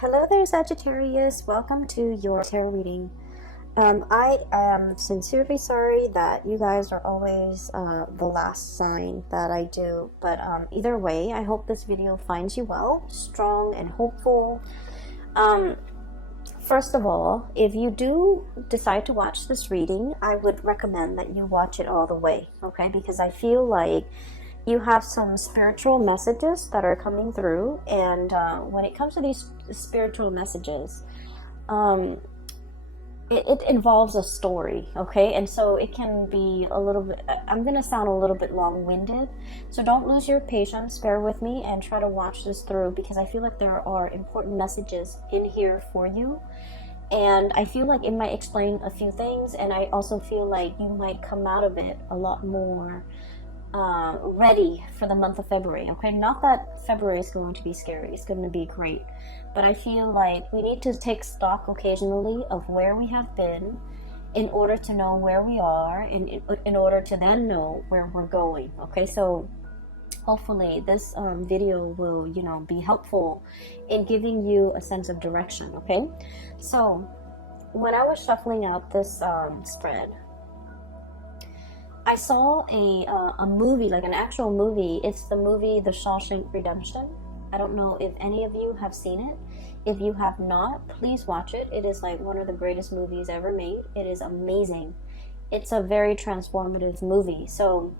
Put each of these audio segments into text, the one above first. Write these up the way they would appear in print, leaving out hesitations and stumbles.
Hello there, Sagittarius. Welcome to your tarot reading. I am sincerely sorry that you guys are always the last sign that I do, but either way, I hope this video finds you well, strong and hopeful. First of all, if you do decide to watch this reading, I would recommend that you watch it all the way, okay? Because I feel like you have some spiritual messages that are coming through, and when it comes to these spiritual messages, it involves a story, okay? And so it can be a little bit, I'm gonna sound a little bit long-winded, so don't lose your patience, bear with me and try to watch this through, because I feel like there are important messages in here for you, and I feel like it might explain a few things, and I also feel like you might come out of it a lot more ready for the month of February, okay? Not that February is going to be scary, it's going to be great, but I feel like we need to take stock occasionally of where we have been in order to know where we are, and in order to then know where we're going, okay? So hopefully this video will, be helpful in giving you a sense of direction, okay? So when I was shuffling out this spread, I saw a movie, like an actual movie. It's the movie The Shawshank Redemption. I don't know if any of you have seen it. If you have not, please watch it. It is like one of the greatest movies ever made. It is amazing. It's a very transformative movie. So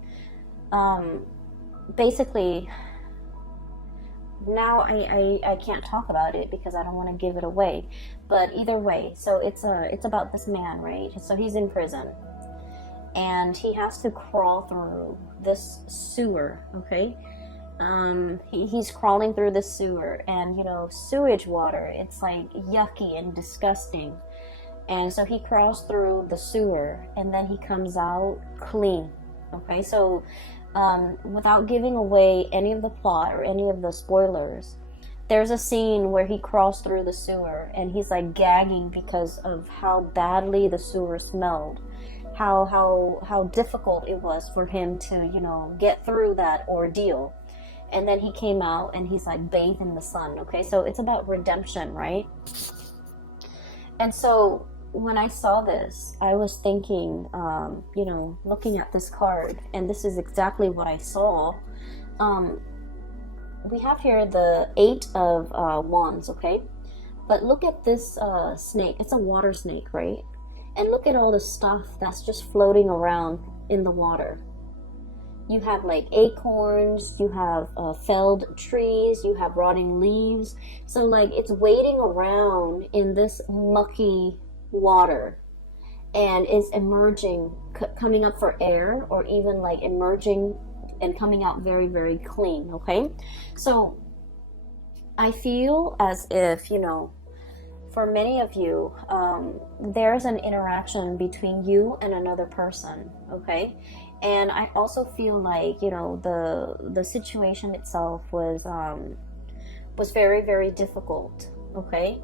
basically, now I can't talk about it because I don't want to give it away. But either way, so it's about this man, right? So he's in prison, and he has to crawl through this sewer, okay? He's crawling through the sewer, and sewage water, it's like yucky and disgusting. And so he crawls through the sewer, and then he comes out clean, okay? So without giving away any of the plot or any of the spoilers, there's a scene where he crawls through the sewer, and he's like gagging because of how badly the sewer smelled. How difficult it was for him to get through that ordeal. And then he came out and he's like bathed in the sun, okay? So it's about redemption, right? And so when I saw this, I was thinking, looking at this card, and this is exactly what I saw. We have here the 8 of Wands, okay? But look at this snake. It's a water snake, right? And look at all the stuff that's just floating around in the water. You have like acorns, you have felled trees, you have rotting leaves. So like it's waiting around in this mucky water, and is emerging, coming up for air, or even like emerging and coming out very, very clean, okay? So I feel as if, for many of you, there's an interaction between you and another person, okay? And I also feel like, the situation itself was very, very difficult, okay?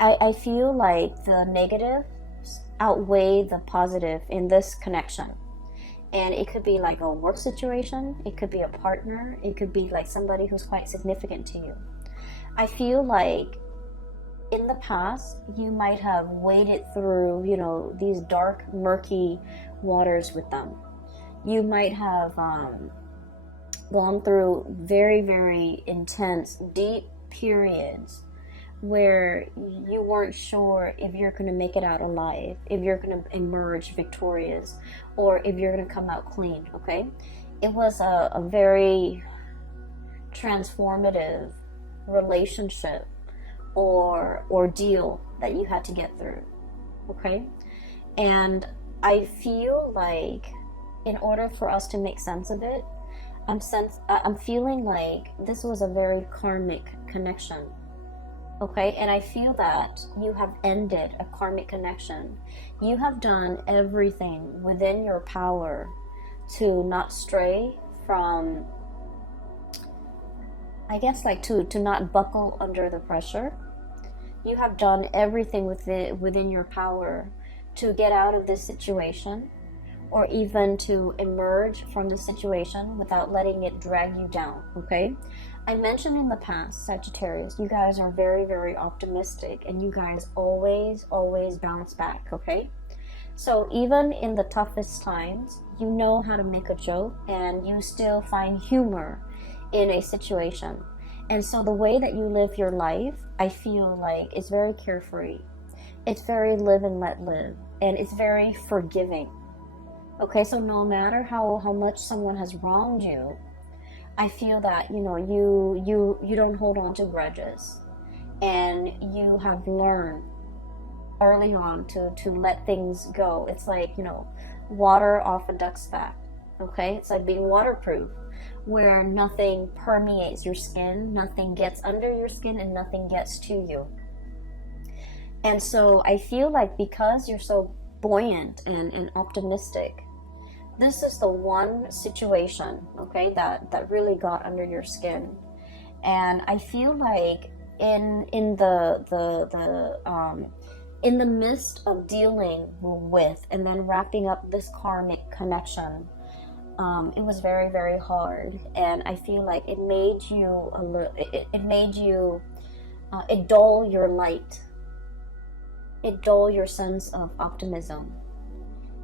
I feel like the negatives outweigh the positive in this connection. And it could be like a work situation, it could be a partner, it could be like somebody who's quite significant to you. I feel like in the past, you might have waded through, these dark, murky waters with them. You might have gone through very, very intense, deep periods where you weren't sure if you're going to make it out alive, if you're going to emerge victorious, or if you're going to come out clean, okay? It was a very transformative relationship or ordeal that you had to get through, okay? And I feel like in order for us to make sense of it, I'm feeling like this was a very karmic connection, okay? And I feel that you have ended a karmic connection. You have done everything within your power to not stray from, I guess, like to not buckle under the pressure. You have done everything within your power to get out of this situation, or even to emerge from the situation without letting it drag you down, okay? I mentioned in the past, Sagittarius, you guys are very, very optimistic, and you guys always, always bounce back, okay? So even in the toughest times, you know how to make a joke, and you still find humor in a situation. And so the way that you live your life, I feel like, is very carefree. It's very live and let live, and it's very forgiving. Okay, so no matter how much someone has wronged you, I feel that, you know, you don't hold on to grudges, and you have learned early on to let things go. It's like, you know, water off a duck's back. Okay, it's like being waterproof, where nothing permeates your skin, nothing gets under your skin, and nothing gets to you. And so I feel like because you're so buoyant and optimistic, this is the one situation, okay, that really got under your skin. And I feel like in the midst of dealing with and then wrapping up this karmic connection, it was very, very hard. And I feel like it made you it dull your light. It dull your sense of optimism.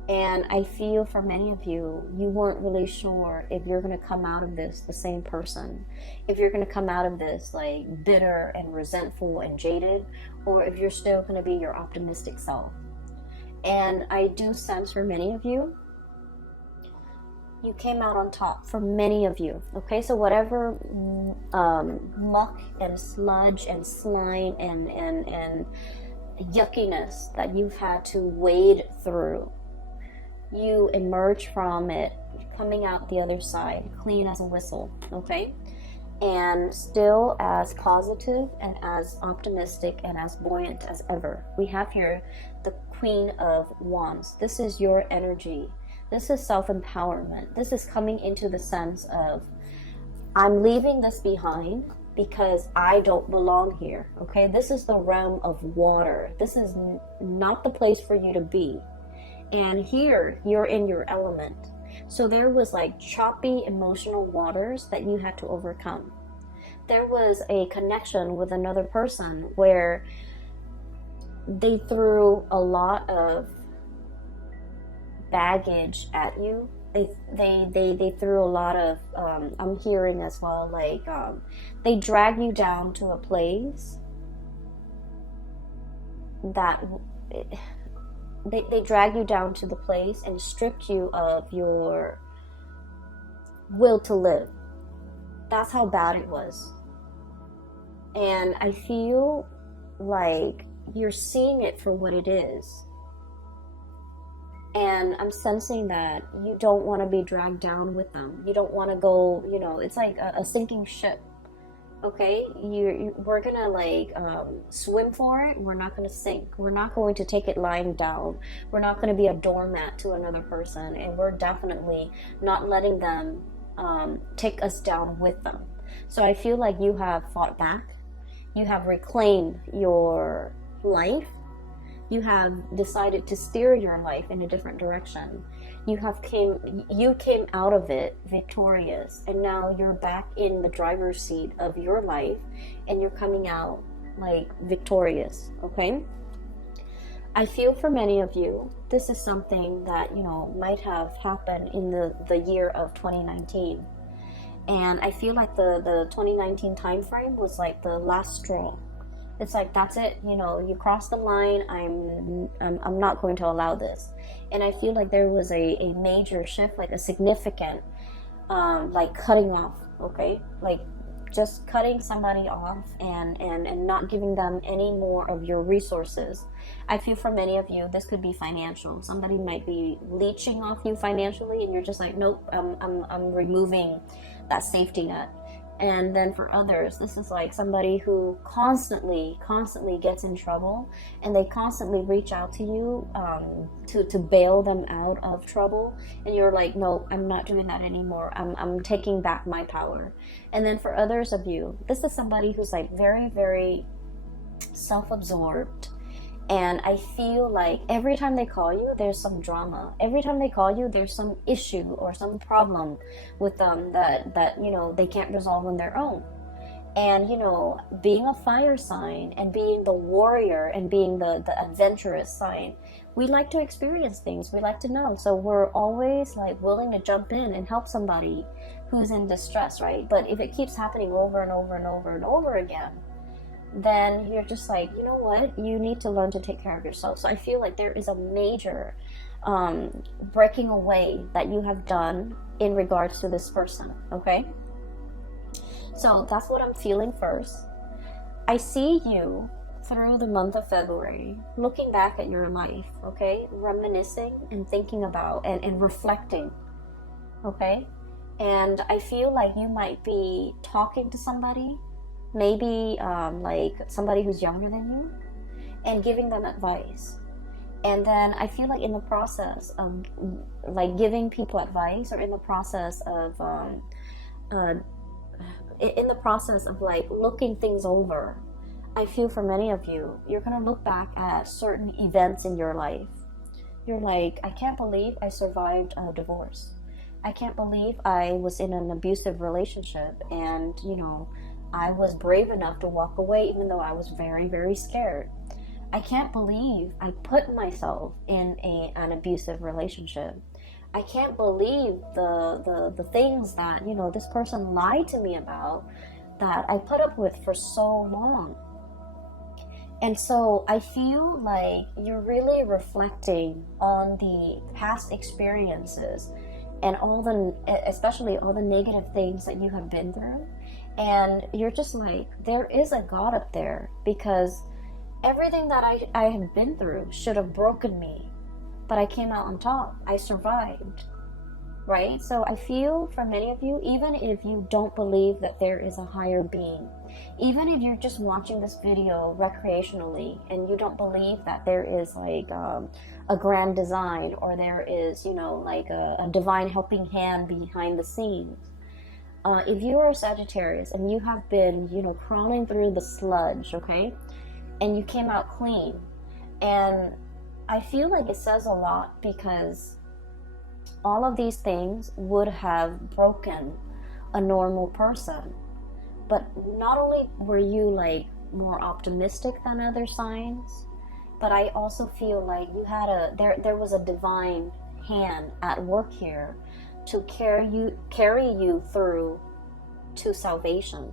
And I feel for many of you, you weren't really sure if you're going to come out of this the same person, if you're going to come out of this like bitter and resentful and jaded, or if you're still going to be your optimistic self. And I do sense for many of you, you came out on top for many of you. Okay, so whatever muck and sludge and slime and yuckiness that you've had to wade through, you emerge from it coming out the other side clean as a whistle, okay? And still as positive and as optimistic and as buoyant as ever. We have here the Queen of Wands. This is your energy. This is self-empowerment. This is coming into the sense of, I'm leaving this behind because I don't belong here, okay? This is the realm of water. This is not the place for you to be. And here, you're in your element. So there was like choppy emotional waters that you had to overcome. There was a connection with another person where they threw a lot of baggage at you. They threw a lot of, I'm hearing as well, like, they drag you down to a place that... They drag you down to the place and stripped you of your will to live. That's how bad it was. And I feel like you're seeing it for what it is. And I'm sensing that you don't want to be dragged down with them. You don't want to go, you know, it's like a sinking ship. Okay, we're gonna like swim for it. We're not gonna sink. We're not going to take it lying down. We're not gonna be a doormat to another person, and we're definitely not letting them take us down with them. So I feel like you have fought back. You have reclaimed your life. You have decided to steer your life in a different direction. You came out of it victorious, and now you're back in the driver's seat of your life, and you're coming out like victorious, okay? I feel for many of you, this is something that, you know, might have happened in the year of 2019. And I feel like the 2019 time frame was like the last straw. It's like, that's it, you know, you crossed the line, I'm not going to allow this. And I feel like there was a major shift, like a significant, like cutting off, okay? Like just cutting somebody off and not giving them any more of your resources. I feel for many of you, this could be financial. Somebody might be leeching off you financially, and you're just like, nope, I'm removing that safety net. And then for others, this is like somebody who constantly gets in trouble, and they constantly reach out to you to bail them out of trouble, and you're like, no, I'm not doing that anymore. I'm taking back my power. And then for others of you, this is somebody who's like very, very self-absorbed And I feel like every time they call you, there's some drama. Every time they call you, there's some issue or some problem with them that you know, they can't resolve on their own. And you know, being a fire sign and being the warrior and being the adventurous sign, we like to experience things, we like to know. So we're always like willing to jump in and help somebody who's in distress, right? But if it keeps happening over and over and over and over again, then you're just like, you know what, you need to learn to take care of yourself. So I feel like there is a major breaking away that you have done in regards to this person, okay? So that's what I'm feeling first. I see you through the month of February looking back at your life, okay? Reminiscing and thinking about and reflecting, okay? And I feel like you might be talking to somebody, maybe like somebody who's younger than you, and giving them advice. And then I feel like in the process of like giving people advice, or in the process of like looking things over, I feel for many of you, you're gonna look back at certain events in your life. You're like, I can't believe I survived a divorce. I can't believe I was in an abusive relationship, and you know, I was brave enough to walk away even though I was very, very scared. I can't believe I put myself in an abusive relationship. I can't believe the things that, you know, this person lied to me about, that I put up with for so long. And so I feel like you're really reflecting on the past experiences and especially all the negative things that you have been through. And you're just like, there is a God up there, because everything that I have been through should have broken me, but I came out on top. I survived, right? So I feel for many of you, even if you don't believe that there is a higher being, even if you're just watching this video recreationally and you don't believe that there is like a grand design, or there is, you know, like a divine helping hand behind the scenes, if you are a Sagittarius and you have been, you know, crawling through the sludge, okay, and you came out clean, and I feel like it says a lot, because all of these things would have broken a normal person. But not only were you like more optimistic than other signs, but I also feel like you had there was a divine hand at work here to carry you through to salvation,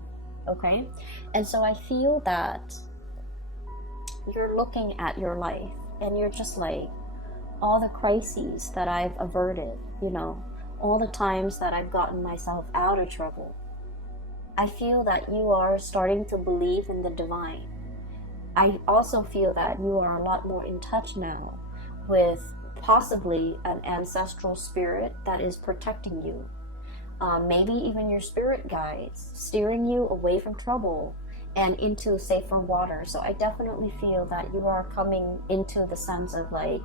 okay? And so I feel that you're looking at your life and you're just like, all the crises that I've averted, you know, all the times that I've gotten myself out of trouble, I feel that you are starting to believe in the divine. I also feel that you are a lot more in touch now with possibly an ancestral spirit that is protecting you. Maybe even your spirit guides, steering you away from trouble and into safer water. So I definitely feel that you are coming into the sense of like,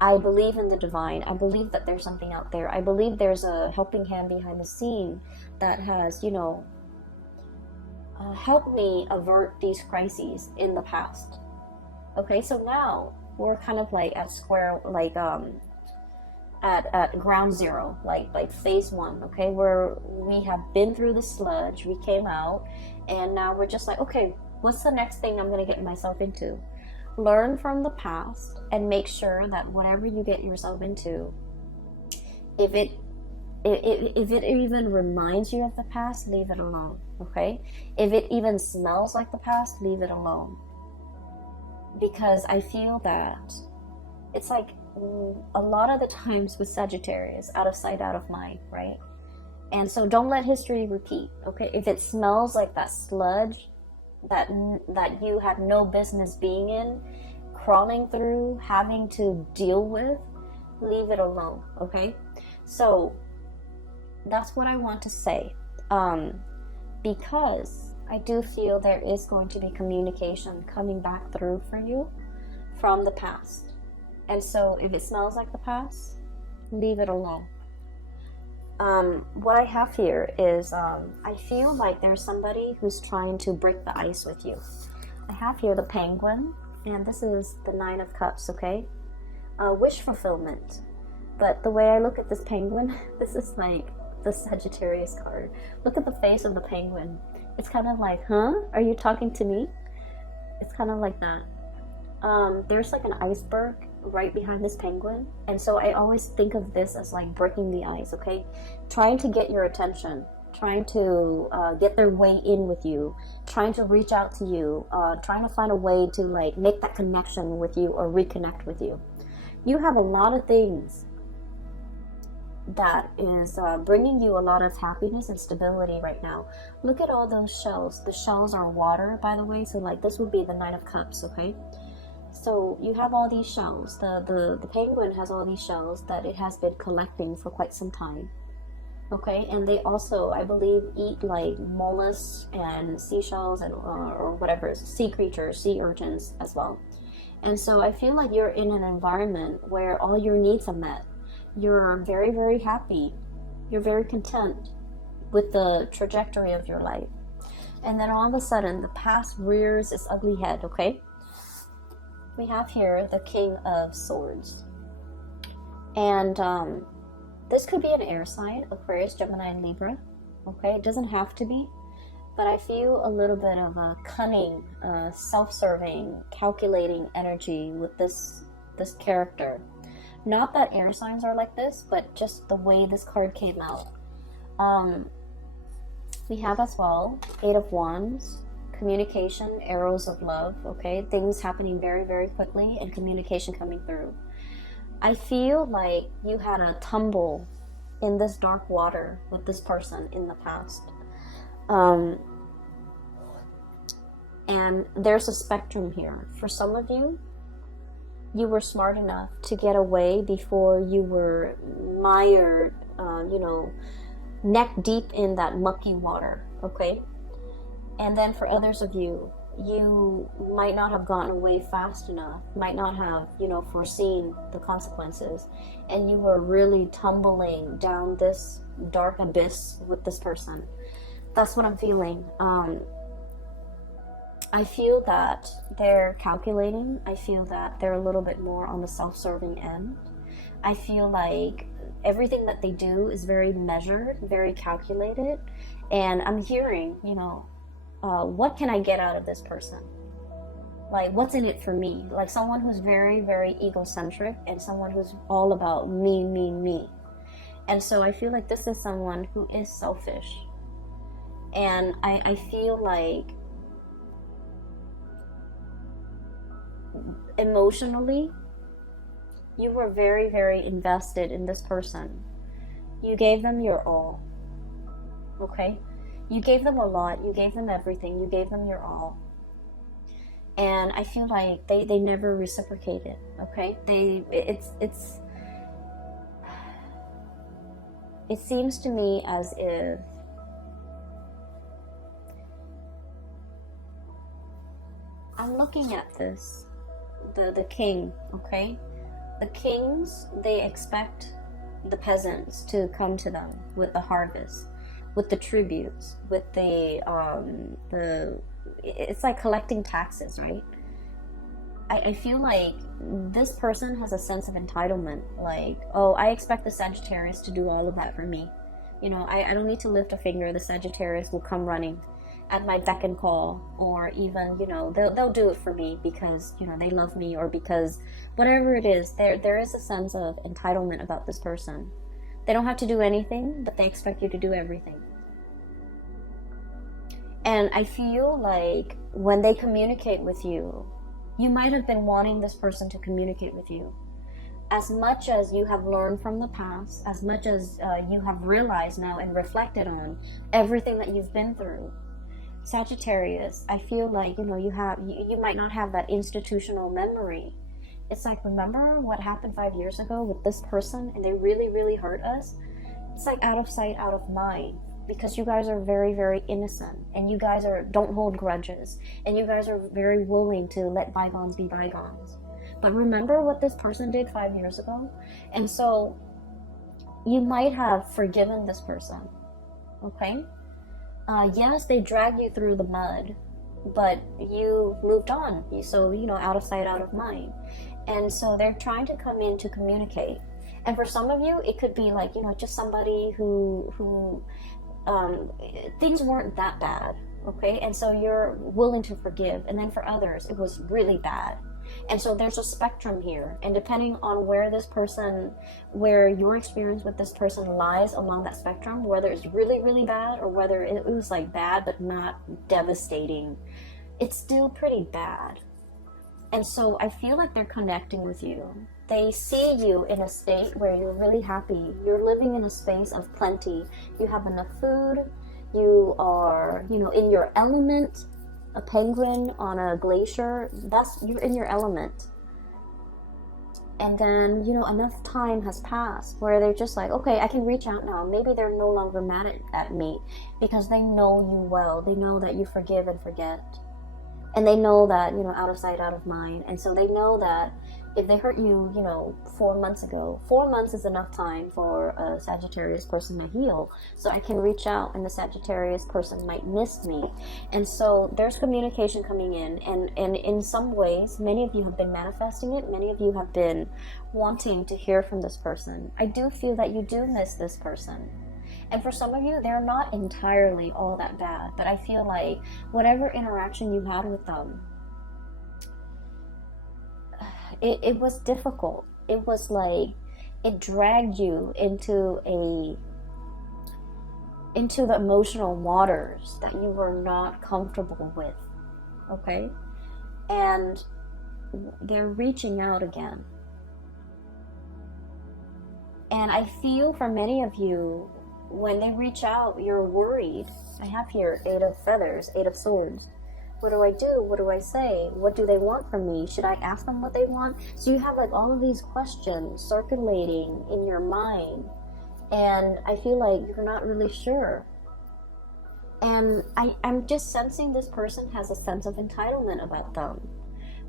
I believe in the divine. I believe that there's something out there. I believe there's a helping hand behind the scene that has, you know, helped me avert these crises in the past. Okay, so now we're kind of like at square, like at ground zero, like phase one. Okay, where we have been through the sludge, we came out, and now we're just like, okay, what's the next thing I'm gonna get myself into? Learn from the past and make sure that whatever you get yourself into, if it even reminds you of the past, leave it alone, okay? If it even smells like the past, leave it alone. Because I feel that it's like a lot of the times with Sagittarius, out of sight, out of mind, right? And so don't let history repeat, okay? If it smells like that sludge that you had no business being in, crawling through, having to deal with, leave it alone, okay? So that's what I want to say, because I do feel there is going to be communication coming back through for you from the past. And so if it smells like the past, leave it alone. What I have here is, I feel like there's somebody who's trying to break the ice with you. I have here the penguin, And this is the Nine of Cups, okay? Wish fulfillment. But the way I look at this penguin, this is like the Sagittarius card. Look at the face of the penguin. It's kind of like, huh? Are you talking to me? It's kind of like that. There's like an iceberg right behind this penguin. And so I always think of this as like breaking the ice, okay? Trying to get your attention. Trying to get their way in with you. Trying to reach out to you. Trying to find a way to like make that connection with you or reconnect with you. You have a lot of things that is bringing you a lot of happiness and stability right now. Look at all those shells. The shells are water, by the way, so like this would be the Nine of Cups, okay? So you have all these shells. The penguin has all these shells that it has been collecting for quite some time, okay? And they also, I believe, eat like mollusks and seashells and or whatever, sea creatures, sea urchins as well. And so I feel like you're in an environment where all your needs are met. You're very, very happy. You're very content with the trajectory of your life. And then all of a sudden, the past rears its ugly head, okay? We have here the King of Swords. And this could be an air sign, Aquarius, Gemini, and Libra, okay? It doesn't have to be. But I feel a little bit of a cunning, self-serving, calculating energy with this character. Not that air signs are like this, but just the way this card came out. We have as well Eight of Wands, communication, arrows of love, okay? Things happening very, very quickly and communication coming through. I feel like you had a tumble in this dark water with this person in the past. And there's a spectrum here. For some of you, you were smart enough to get away before you were mired, neck deep in that mucky water, okay? And then for others of you, you might not have gotten away fast enough, might not have, foreseen the consequences, and you were really tumbling down this dark abyss with this person. That's what I'm feeling. I feel that they're calculating. I feel that they're a little bit more on the self-serving end. I feel like everything that they do is very measured, very calculated. And I'm hearing, what can I get out of this person? Like, what's in it for me? Like someone who's very, very egocentric and someone who's all about me, me, me. And so I feel like this is someone who is selfish. And I feel like emotionally, you were very, very invested in this person. You gave them your all, okay? You gave them a lot. You gave them everything. You gave them your all. And I feel like they never reciprocated, okay? It seems to me as if I'm looking at this. The king, okay? The kings, they expect the peasants to come to them with the harvest, with the tributes, with it's like collecting taxes, right? I feel like this person has a sense of entitlement, like, oh, I expect the Sagittarius to do all of that for me. I don't need to lift a finger. The Sagittarius will come running at my beck and call, or even, they'll do it for me because, they love me, or because whatever it is, there is a sense of entitlement about this person. They don't have to do anything, but they expect you to do everything. And I feel like when they communicate with you, you might have been wanting this person to communicate with you. As much as you have learned from the past, as much as you have realized now and reflected on everything that you've been through, Sagittarius, I feel like, you might not have that institutional memory. It's like, remember what happened 5 years ago with this person and they really, really hurt us? It's like out of sight, out of mind, because you guys are very, very innocent, and you guys don't hold grudges, and you guys are very willing to let bygones be bygones. But remember what this person did 5 years ago? And so you might have forgiven this person, okay? Yes, they dragged you through the mud, but you moved on. So, out of sight, out of mind. And so they're trying to come in to communicate. And for some of you, it could be like, just somebody who things weren't that bad, okay? And so you're willing to forgive. And then for others, it was really bad. And so there's a spectrum here. And depending on where your experience with this person lies along that spectrum, whether it's really, really bad or whether it was like bad but not devastating, it's still pretty bad. And so I feel like they're connecting with you. They see you in a state where you're really happy. You're living in a space of plenty. You have enough food. You are, in your element. A penguin on a glacier, you're in your element. And then, enough time has passed where they're just like, okay, I can reach out now. Maybe they're no longer mad at me because they know you well. They know that you forgive and forget. And they know that, out of sight, out of mind. And so they know that if they hurt you, 4 months ago, 4 months is enough time for a Sagittarius person to heal. So I can reach out and the Sagittarius person might miss me. And so there's communication coming in. And in some ways, many of you have been manifesting it. Many of you have been wanting to hear from this person. I do feel that you do miss this person. And for some of you, they're not entirely all that bad. But I feel like whatever interaction you had with them, it was difficult. It was like it dragged you into the emotional waters that you were not comfortable with. Okay? And they're reaching out again. And I feel for many of you, when they reach out, you're worried. I have here 8 of feathers, 8 of swords. What do I do? What do I say? What do they want from me? Should I ask them what they want? So you have like all of these questions circulating in your mind. And I feel like you're not really sure. And I'm just sensing this person has a sense of entitlement about them.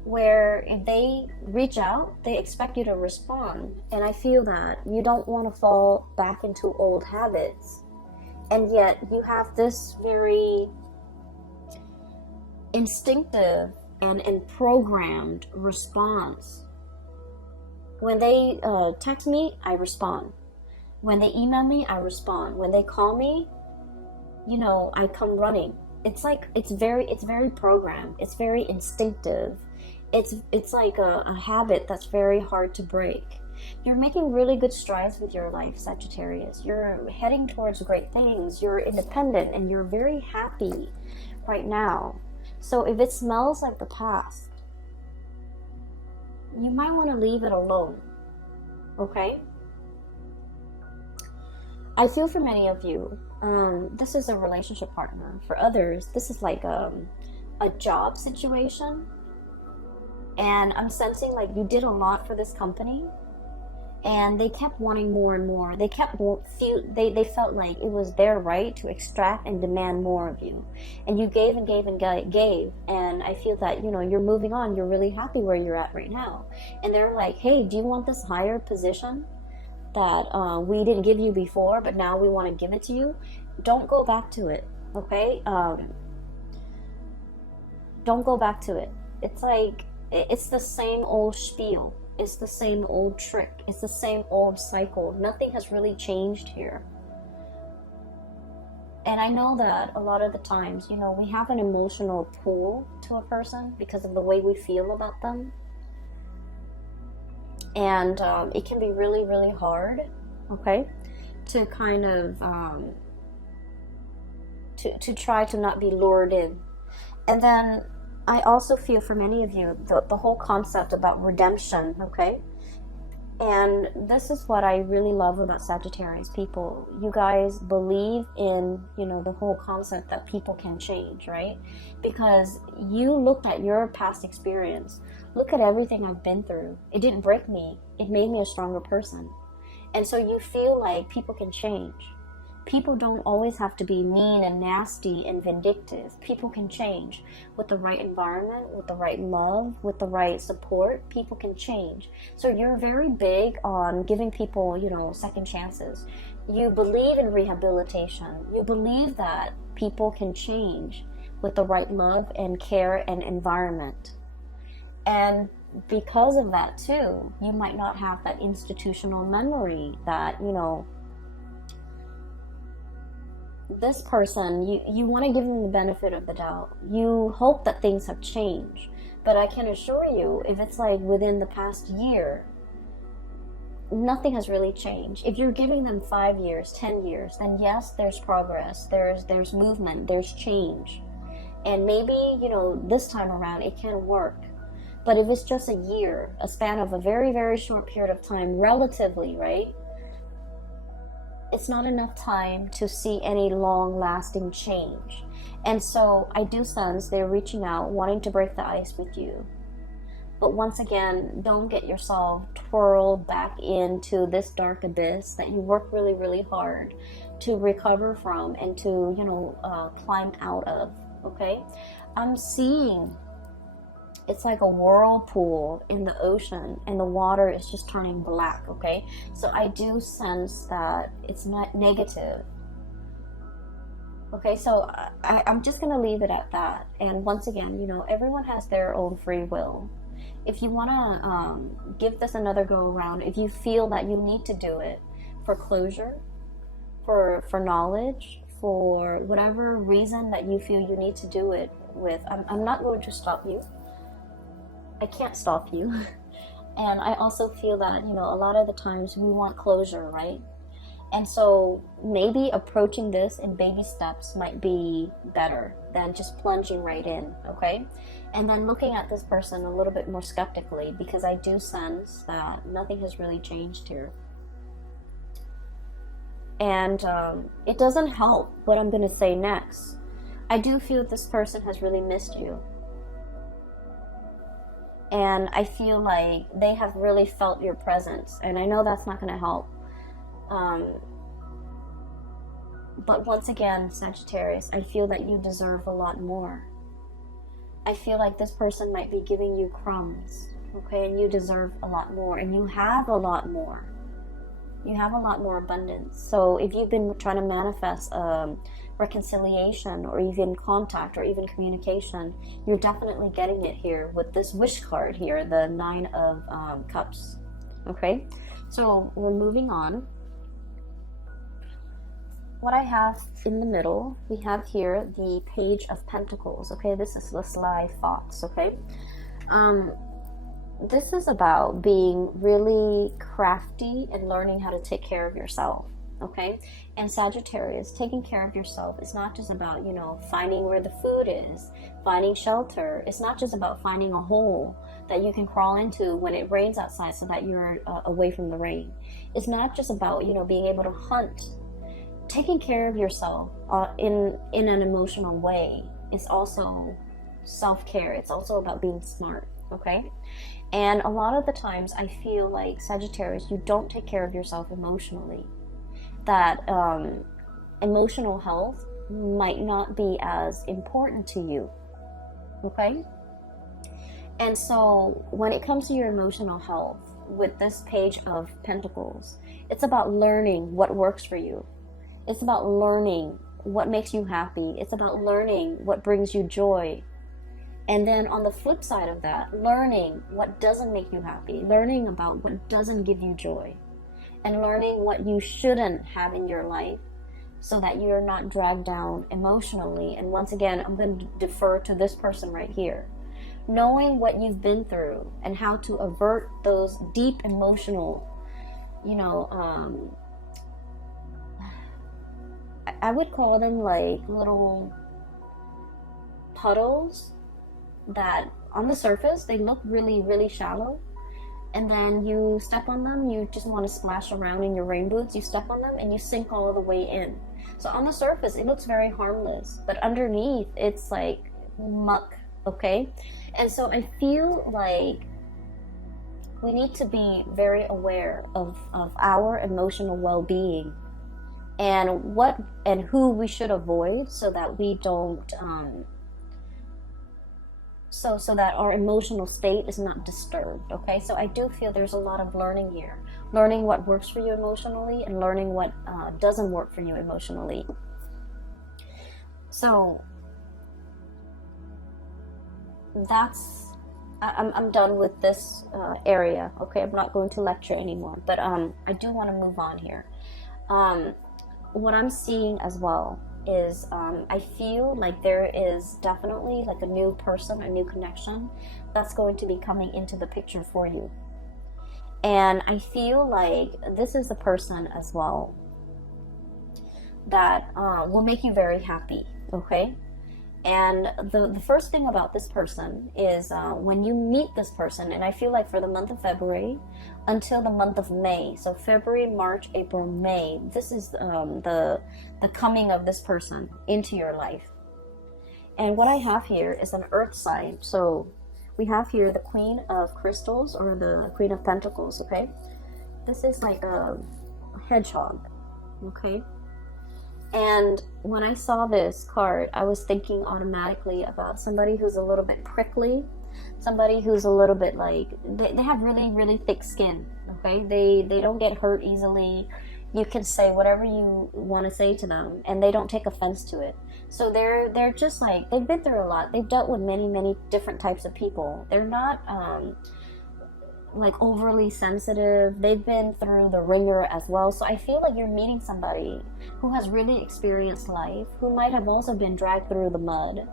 Where if they reach out, they expect you to respond. And I feel that you don't want to fall back into old habits. And yet you have this very instinctive and programmed response. When they text me, I respond. When they email me, I respond. When they call me, I come running. It's very programmed. It's very instinctive. It's like a habit that's very hard to break. You're making really good strides with your life, Sagittarius. You're heading towards great things. You're independent and you're very happy right now. So if it smells like the past, you might want to leave it alone. Okay? I feel for many of you, this is a relationship partner. For others, this is like a job situation. And I'm sensing like you did a lot for this company. And they kept wanting more and more. They felt like it was their right to extract and demand more of you. And you gave and gave and gave. And I feel that, you're moving on. You're really happy where you're at right now. And they're like, hey, do you want this higher position that we didn't give you before, but now we want to give it to you? Don't go back to it, okay? Don't go back to it. It's like, it's the same old spiel. It's the same old trick. It's the same old cycle. Nothing has really changed here. And I know that a lot of the times, we have an emotional pull to a person because of the way we feel about them. And it can be really, really hard, okay, to kind of, to try to not be lured in. And then I also feel for many of you, the whole concept about redemption, okay? And this is what I really love about Sagittarius people. You guys believe in, the whole concept that people can change, right? Because you looked at your past experience. Look at everything I've been through. It didn't break me. It made me a stronger person. And so you feel like people can change. People don't always have to be mean and nasty and vindictive. People can change with the right environment, with the right love, with the right support. People can change. So you're very big on giving people, second chances. You believe in rehabilitation. You believe that people can change with the right love and care and environment. And because of that too, you might not have that institutional memory that, you know, this person, you want to give them the benefit of the doubt. You hope that things have changed. But I can assure you, if it's like within the past year, nothing has really changed. If you're giving them 5 years, 10 years, then yes, there's progress, there's movement, there's change. And maybe, you know, this time around it can work. But if it's just a year, a span of a very, very short period of time, relatively, right? It's not enough time to see any long-lasting change. And so I do sense they're reaching out, wanting to break the ice with you. But once again, don't get yourself twirled back into this dark abyss that you work really, really hard to recover from and to, you know, climb out of, okay? I'm seeing it's like a whirlpool in the ocean and the water is just turning black, okay? So I do sense that it's not negative. Okay, so I'm just going to leave it at that. And once again, you know, everyone has their own free will. If you want to give this another go around, if you feel that you need to do it for closure, for knowledge, for whatever reason that you feel you need to do it with, I'm not going to stop you. I can't stop you. And I also feel that, you know, a lot of the times we want closure, right? And so maybe approaching this in baby steps might be better than just plunging right in, okay? And then looking at this person a little bit more skeptically, because I do sense that nothing has really changed here. And it doesn't help what I'm going to say next. I do feel this person has really missed you. And I feel like they have really felt your presence. And I know that's not going to help. But once again, Sagittarius, I feel that you deserve a lot more. I feel like this person might be giving you crumbs, okay? And you deserve a lot more. And you have a lot more. You have a lot more abundance. So if you've been trying to manifest reconciliation or even contact or even communication, you're definitely getting it here with this wish card here, the 9 of Cups, okay? So we're moving on. What I have in the middle, we have here the Page of Pentacles, okay? This is the sly fox, okay? This is about being really crafty and learning how to take care of yourself, okay? And Sagittarius, taking care of yourself is not just about, you know, finding where the food is, finding shelter. It's not just about finding a hole that you can crawl into when it rains outside so that you're away from the rain. It's not just about, you know, being able to hunt. Taking care of yourself in an emotional way is also self-care. It's also about being smart, okay? And a lot of the times I feel like, Sagittarius, you don't take care of yourself emotionally. That emotional health might not be as important to you, okay? And so when it comes to your emotional health, with this Page of Pentacles, it's about learning what works for you. It's about learning what makes you happy. It's about learning what brings you joy. And then on the flip side of that, learning what doesn't make you happy, learning about what doesn't give you joy, and learning what you shouldn't have in your life so that you're not dragged down emotionally. And once again, I'm going to defer to this person right here. Knowing what you've been through and how to avert those deep emotional, you know, I would call them like little puddles that on the surface they look really, really shallow, and then you step on them, you just want to splash around in your rain boots, you step on them and you sink all the way in. So on the surface it looks very harmless, but underneath it's like muck, okay? And so I feel like we need to be very aware of our emotional well-being and what and who we should avoid so that we don't so that our emotional state is not disturbed, okay? So I do feel there's a lot of learning here. Learning what works for you emotionally and learning what doesn't work for you emotionally. So I'm done with this area. Okay, I'm not going to lecture anymore, but I do want to move on here. What I'm seeing as well is I feel like there is definitely like a new person, a new connection that's going to be coming into the picture for you. And I feel like this is the person as well that will make you very happy, okay? And the first thing about this person is when you meet this person, and I feel like for the month of February until the month of May, so February, March, April, May, this is the coming of this person into your life. And what I have here is an earth sign. So we have here the Queen of Crystals, or the Queen of Pentacles, okay? This is like a hedgehog, okay? And when I saw this card, I was thinking automatically about somebody who's a little bit prickly, somebody who's a little bit like, they have really, really thick skin, okay? They don't get hurt easily. You can say whatever you want to say to them, and they don't take offense to it. So they're just like, they've been through a lot. They've dealt with many, many different types of people. They're not like overly sensitive. They've been through the ringer as well. So I feel like you're meeting somebody who has really experienced life, who might have also been dragged through the mud,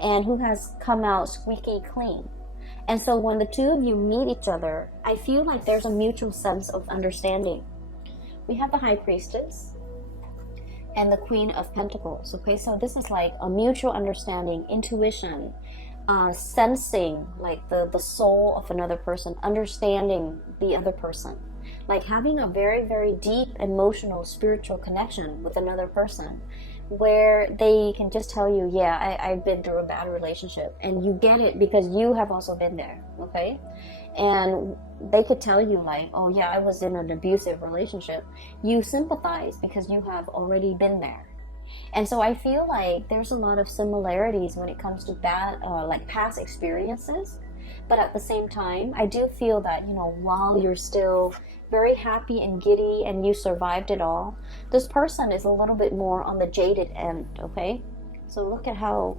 and who has come out squeaky clean. And so when the two of you meet each other, I feel like there's a mutual sense of understanding. We have the High Priestess and the Queen of Pentacles, okay? So this is like a mutual understanding, intuition, sensing like the soul of another person, understanding the other person, like having a very, very deep emotional, spiritual connection with another person, where they can just tell you, yeah, I've been through a bad relationship, and you get it because you have also been there, okay? And they could tell you like, oh yeah, I was in an abusive relationship. You sympathize because you have already been there. And so I feel like there's a lot of similarities when it comes to bad, like past experiences. But at the same time, I do feel that, you know, while you're still very happy and giddy and you survived it all, this person is a little bit more on the jaded end, okay? So look at how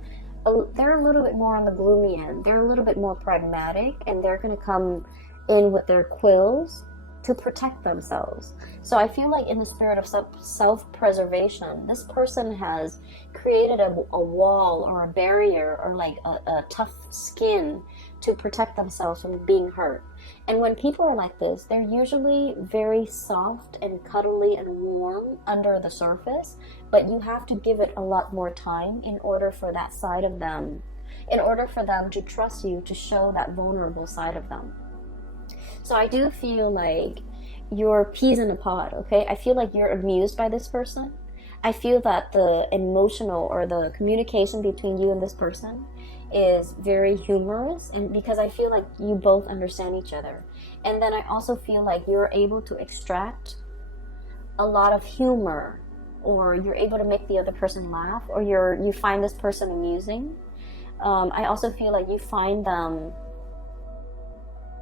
they're a little bit more on the gloomy end. They're a little bit more pragmatic, and they're going to come in with their quills to protect themselves. So I feel like in the spirit of self-preservation, this person has created a wall or a barrier, or like a tough skin to protect themselves from being hurt. And when people are like this, they're usually very soft and cuddly and warm under the surface, but you have to give it a lot more time in order for that side of them, in order for them to trust you, to show that vulnerable side of them. So I do feel like you're peas in a pod, okay? I feel like you're amused by this person. I feel that the emotional or the communication between you and this person is very humorous, and because I feel like you both understand each other. And then I also feel like you're able to extract a lot of humor, or you're able to make the other person laugh, or you find this person amusing. I also feel like you find them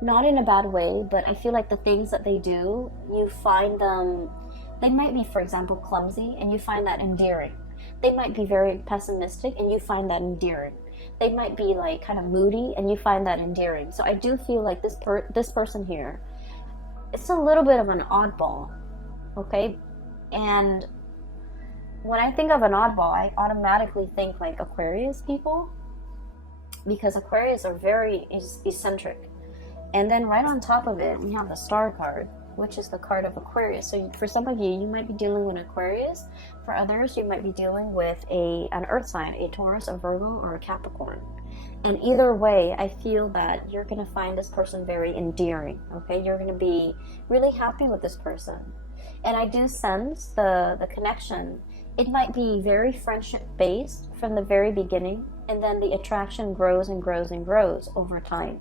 not in a bad way, but I feel like the things that they do, you find them, they might be, for example, clumsy, and you find that endearing. They might be very pessimistic, and you find that endearing. They might be like kind of moody, and you find that endearing. So I do feel like this person here, it's a little bit of an oddball, okay? And when I think of an oddball, I automatically think like Aquarius people, because Aquarius are very eccentric. And then right on top of it, we have the Star card, which is the card of Aquarius. So for some of you, you might be dealing with Aquarius. For others, you might be dealing with an earth sign, a Taurus, a Virgo, or a Capricorn. And either way, I feel that you're going to find this person very endearing, okay? You're going to be really happy with this person. And I do sense the connection. It might be very friendship-based from the very beginning, and then the attraction grows and grows and grows over time.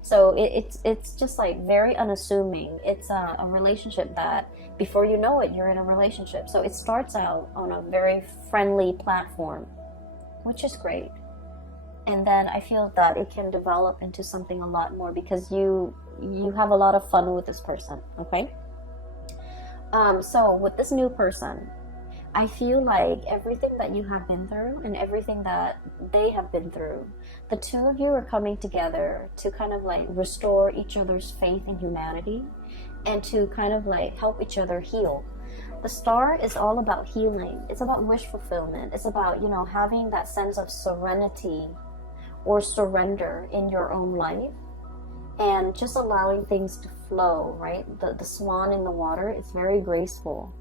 So it's just like very unassuming. It's a relationship that before you know it, you're in a relationship. So it starts out on a very friendly platform, which is great. And then I feel that it can develop into something a lot more because you have a lot of fun with this person, okay? So with this new person, I feel like everything that you have been through and everything that they have been through, the two of you are coming together to kind of like restore each other's faith in humanity and to kind of like help each other heal. The star is all about healing. It's about wish fulfillment. It's about, you know, having that sense of serenity or surrender in your own life and just allowing things to flow, right? The swan in the water is very graceful.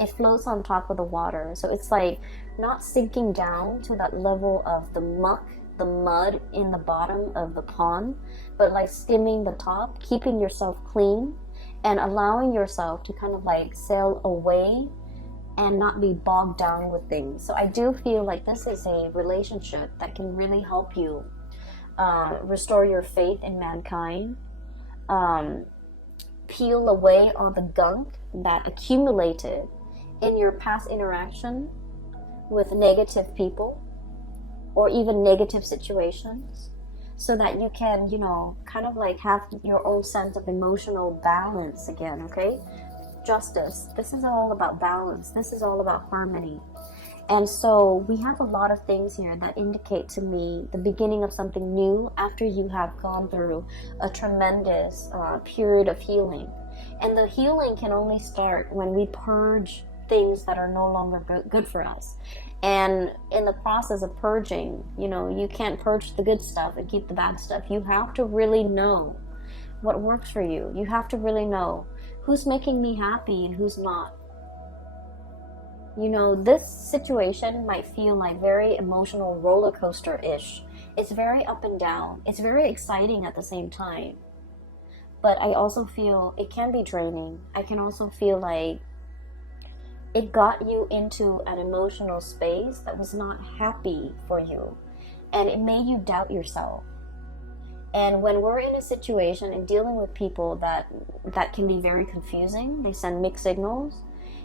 It floats on top of the water. So it's like not sinking down to that level of the muck, the mud in the bottom of the pond, but like skimming the top, keeping yourself clean and allowing yourself to kind of like sail away and not be bogged down with things. So I do feel like this is a relationship that can really help you restore your faith in mankind, peel away all the gunk that accumulated in your past interaction with negative people or even negative situations, so that you can, you know, kind of like have your own sense of emotional balance again, okay? Justice. This is all about balance. This is all about harmony. And so we have a lot of things here that indicate to me the beginning of something new after you have gone through a tremendous period of healing. And the healing can only start when we purge things that are no longer good for us. And in the process of purging, you know, you can't purge the good stuff and keep the bad stuff. You have to really know what works for you. You have to really know who's making me happy and who's not. You know, this situation might feel like very emotional roller coaster-ish. It's very up and down. It's very exciting at the same time. But I also feel it can be draining. I can also feel like it got you into an emotional space that was not happy for you. And it made you doubt yourself. And when we're in a situation and dealing with people that can be very confusing, they send mixed signals,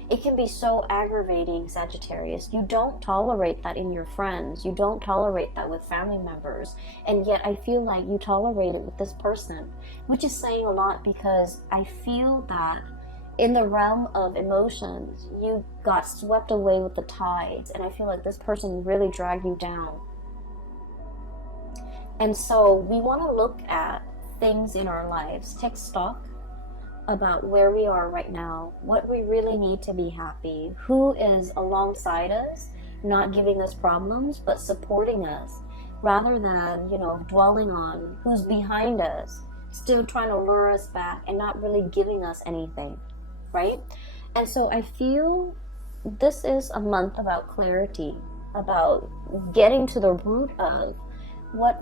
it can be so aggravating, Sagittarius. You don't tolerate that in your friends. You don't tolerate that with family members. And yet I feel like you tolerate it with this person, which is saying a lot, because I feel that in the realm of emotions, you got swept away with the tides. And I feel like this person really dragged you down. And so we want to look at things in our lives, take stock about where we are right now, what we really need to be happy, who is alongside us, not giving us problems, but supporting us, rather than, you know, dwelling on who's behind us, still trying to lure us back and not really giving us anything, right? And so I feel this is a month about clarity, about getting to the root of what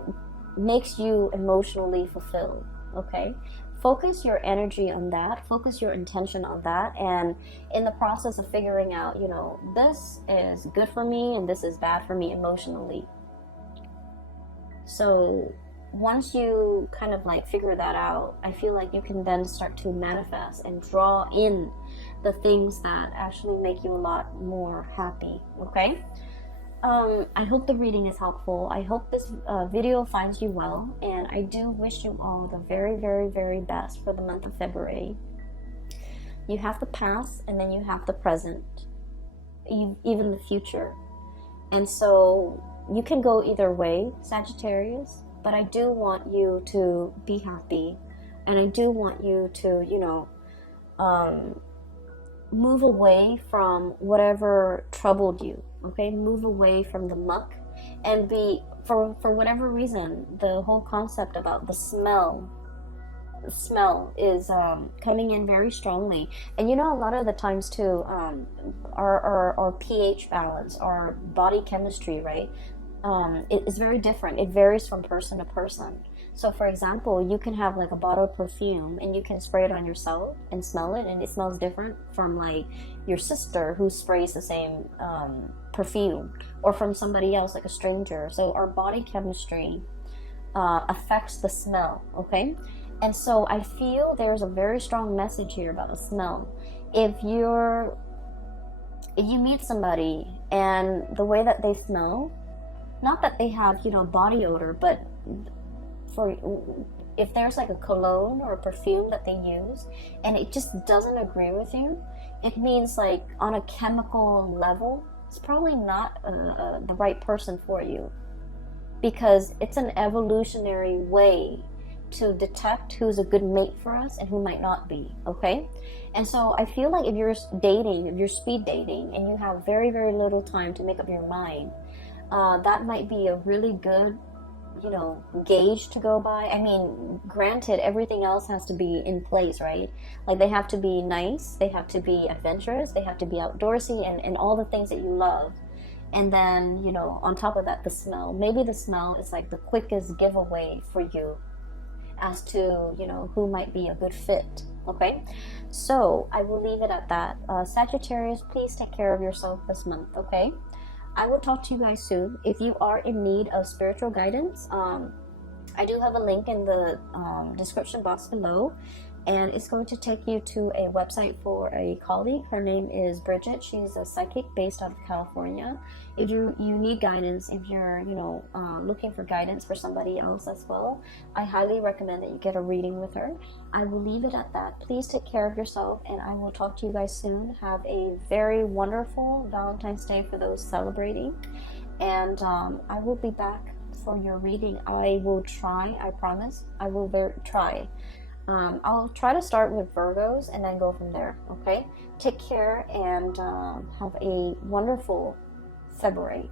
makes you emotionally fulfilled, okay? Focus your energy on that, focus your intention on that, and in the process of figuring out, you know, this is good for me and this is bad for me emotionally. So once you kind of like figure that out, I feel like you can then start to manifest and draw in the things that actually make you a lot more happy, okay? I hope the reading is helpful. I hope this video finds you well, and I do wish you all the very, very, very best for the month of February. You have the past, and then you have the present, even the future. And so you can go either way, Sagittarius, but I do want you to be happy, and I do want you to, you know, move away from whatever troubled you, okay? Move away from the muck, and be, for whatever reason, the whole concept about the smell is coming in very strongly. And you know, a lot of the times too, our pH balance, our body chemistry, right? It is very different. It varies from person to person. So for example, you can have like a bottle of perfume and you can spray it on yourself and smell it, and it smells different from like your sister who sprays the same perfume, or from somebody else, like a stranger. So our body chemistry affects the smell, okay? And so I feel there's a very strong message here about the smell. If you meet somebody and the way that they smell, not that they have, you know, body odor, but if there's like a cologne or a perfume that they use and it just doesn't agree with you, it means like on a chemical level, it's probably not the right person for you, because it's an evolutionary way to detect who's a good mate for us and who might not be, okay? And so I feel like if you're dating, if you're speed dating, and you have very, very little time to make up your mind, that might be a really good, gauge to go by. I mean, granted, everything else has to be in place, right? Like, they have to be nice, they have to be adventurous, they have to be outdoorsy, and all the things that you love. And then, on top of that, the smell. Maybe the smell is like the quickest giveaway for you as to, who might be a good fit, okay? So I will leave it at that. Sagittarius, please take care of yourself this month, okay? I will talk to you guys soon. If you are in need of spiritual guidance, I do have a link in the description box below, and it's going to take you to a website for a colleague. Her name is Bridget. She's a psychic based out of California. If you need guidance, if you're looking for guidance for somebody else as well, I highly recommend that you get a reading with her. I will leave it at that. Please take care of yourself, and I will talk to you guys soon. Have a very wonderful Valentine's Day for those celebrating, and I will be back for your reading. I will try, I promise, I will try. I'll try to start with Virgos and then go from there, okay? Take care, and have a wonderful February.